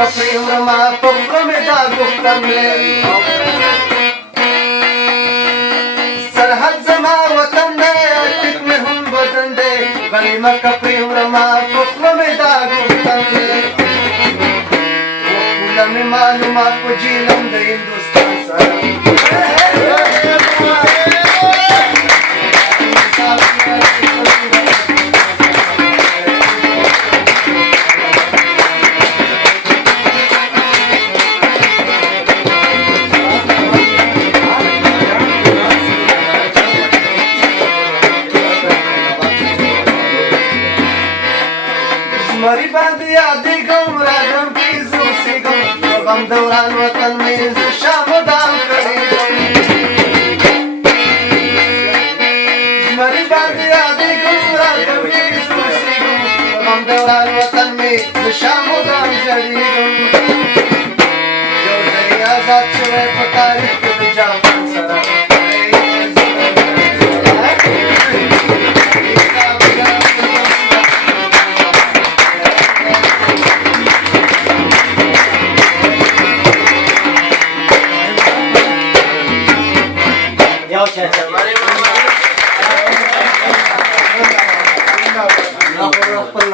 کپڑے ورما پخرا میں دا گفتم لے سرحد زما وطن دے ٹک میں ہم بدن دے غنیمہ کپڑے ورما پخرا میں دا گفتم لے وقولا میں معلومات کو جیلم دے ہندوستان سارا مری باندې یادې کوم راغم کې زو سیګم غم دوران وطن مې زه شام دام کړی مری باندې یادې کوم راغم کې زو سیګم غم دوران وطن مې زه شام دام کړی یو ځای آزاد شوی په تاریخ کې د جاپان سره Yo, Chacha.